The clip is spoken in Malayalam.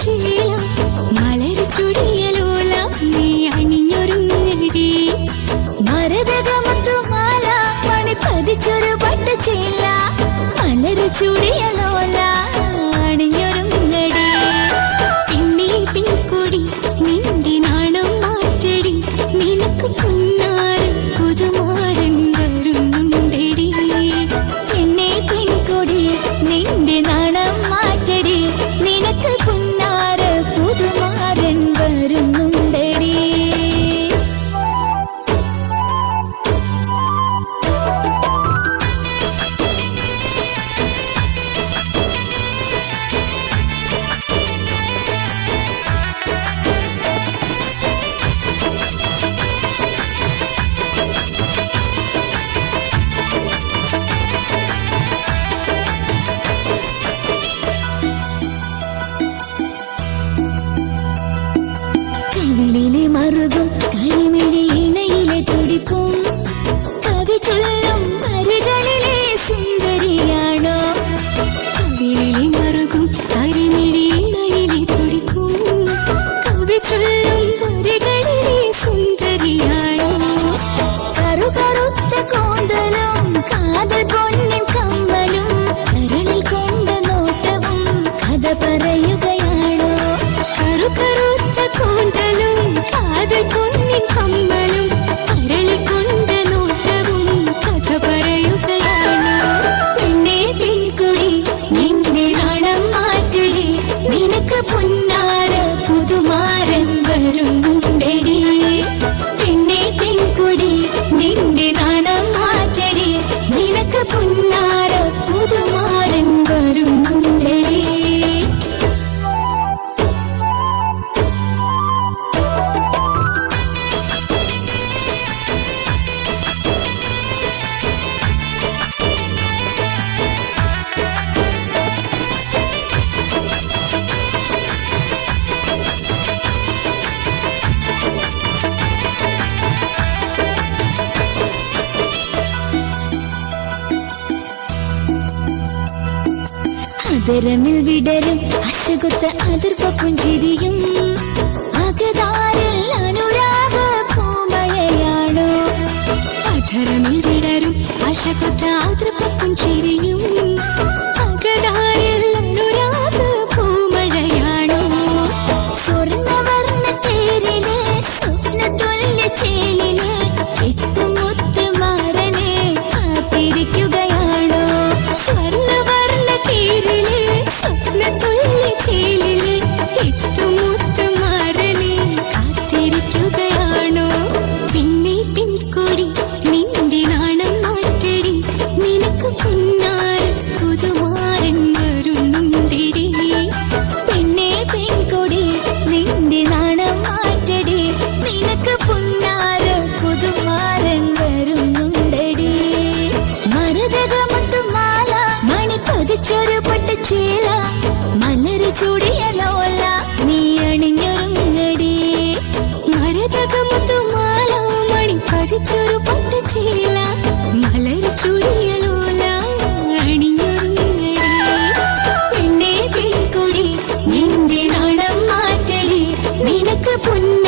ചീല മലര് ചുടിയലോല നീ അണിഞ്ഞൊരുങ്ങടി മരതകമുത്തുമാല മണി പതിച്ചൊരു പട്ടുചീല മലര് ചുടിയലോല അണിഞ്ഞൊരുങ്ങടി പിന്നീ പിൻകൊടി നിന്റെ നാണം മാറ്റടി നിനക്ക് പുന്നാരം പുതുമാരൻ വരുന്നുണ്ടടി എന്നെ പിൻകൊടി നിന്റെ നാണം മാറ്റടി നിനക്ക് പുന്നാര പുതുമാരൻ വരുന്നുണ്ടടി കവിളിലെ മറുകും കരിമിഴി ഇണയിലെ തുടിപ്പും കവി ചൊല്ലും വരികളിലെ സുന്ദരിയാണോ കവിളിലെ മറുകും കരിമിഴി ഇണയിലെ തുടിപ്പും കവി ചൊല്ലും വരികളിലെ സുന്ദരിയാണോ കറുകറുത്ത കോന്തലും കാതൽ പൊന്നിൻ കമ്മലും കരളിൽ കൊണ്ട നോട്ടവും കഥ പറയുകയാണോ കറുകറുത്ത കോന്തലും കാതൽ പൊന്നിൻ കമ്മലും കരളിൽ കൊണ്ട നോട്ടവും കഥ പറയുകയാണോ പെണ്ണേ പെൺകുടി നിന്റെ നാണം മാറ്റടി നിനക്ക് പുന്നാര പുതുമാരൻ വരുന്നുണ്ടടി പെണ്ണേ പെൺകുടി നിന്റെ നാണം മാറ്റടി നിനക്ക് പുന്നാര പുതുമാരൻ വരുന്നുണ്ടടി അതരമിൽ വിടരും അശകുത്ത അതിർപ്പ പുഞ്ചിരിയും അകതാരിൽ അനുരാഗ പൂമഴയാണോ അധരമിൽ വിടരും അശകുത്ത അതിർപ്പ പുഞ്ചിരിയും അകതാരിൽ അനുരാഗ പൂമഴയാണോ സ്വർണ്ണവർണ്ണ തേരിലെ സ്വപ്നതുല്യ ചേലിലെ എത്തുമുത്ത് മാറനെ കാത്തിരിക്കുകയാണോ സ്വർണ്ണവർണ്ണ തേരിലെ സ്വപ്നതുല്യ ചേലിലെ എത്തുമുത്ത് മാറനെ കാത്തിരിക്കുകയാണോ പിന്നെ പിൻകൊടി നിന്റെ നാണം മാറ്റടി നിനക്ക് പുന്നാര പുതുമാരൻ വരുന്നുണ്ടടി പിന്നെ പെൺകൊടി നിന്റെ നാണം മാറ്റടി നിനക്ക് പുന്നാര പുതുമാരൻ വരുന്നുണ്ടടി മരതകമുത്തുമാല മണി പതിച്ചൊരു പട്ടുചീല മലര് ചുടിയലോല നീ അണിഞ്ഞൊരുങ്ങടി മരതകമുത്തുമാല മണി പതിച്ചൊരു പട്ടുചീല മലര് ചുടിയലോല അണിഞ്ഞൊരുങ്ങടി പെണ്ണേ പെൺകൊടി നിന്റെ നാണം മാറ്റടി നിനക്ക് പുന്ന